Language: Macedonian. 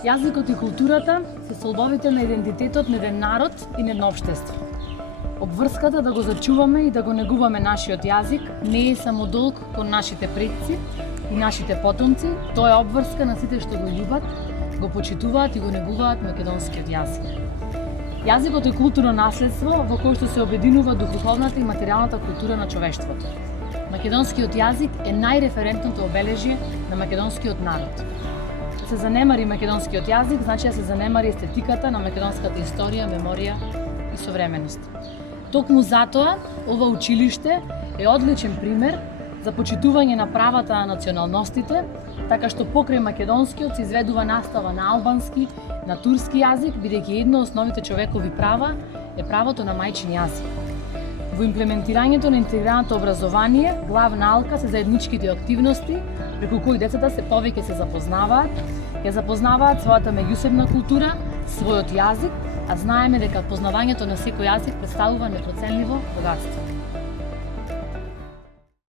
Јазикот и културата се столбовите на идентитетот на еден народ и на едно општество. Обврската да го зачуваме и да го негуваме нашиот јазик не е само долг кон нашите предци и нашите потомци, тоа е обврска на сите што го љубат, го почитуваат и го негуваат македонскиот јазик. Јазикот е културно наследство во кое што се обединува духовната и материјалната култура на човештвото. Македонскиот јазик е најреферентното обележје на македонскиот народ. Да се занемари македонскиот јазик, значи да се занемари естетиката на македонската историја, меморија и современост. Токму затоа, ова училиште е одличен пример за почитување на правата на националностите, така што покрај македонскиот се изведува настава на албански, на турски јазик, бидејќи едно од основните човекови права е правото на мајчин јазик. Во имплементирањето на интегрираното образование, главна алка се заедничките активности, преку кои децата се повеќе се запознаваат, ја запознаваат својата меѓусебна култура, својот јазик, а знаеме дека познавањето на секој јазик представува непроценливо богатство.